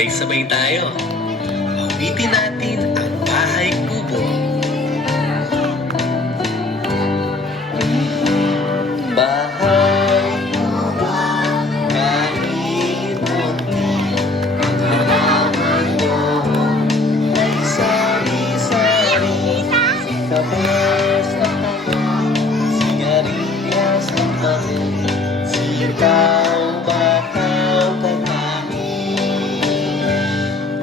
Sabay-sabay tayo. Awitin natin ang bahay kubo. Bahay kubo, maliit-munti. Ang halaman doon ay sari-sari. Kapes at tayo, sigarilyas at tayo. Sitaw, bakaw, kakanin.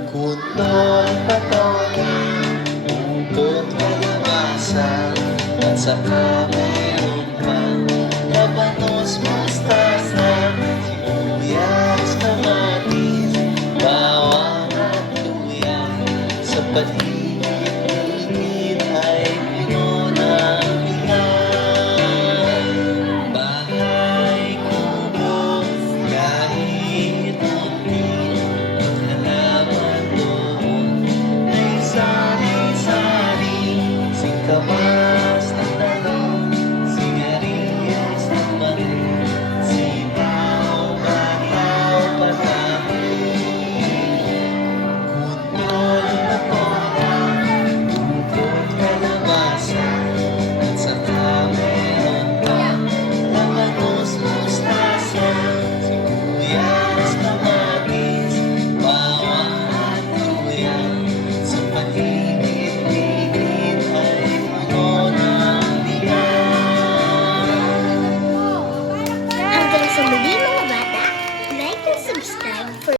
Kutol, patola, ukot, kalabasa. At saka mayroon pang labanos, mustasa, sibuyas, kamatis, bawang at luya. Sa paligid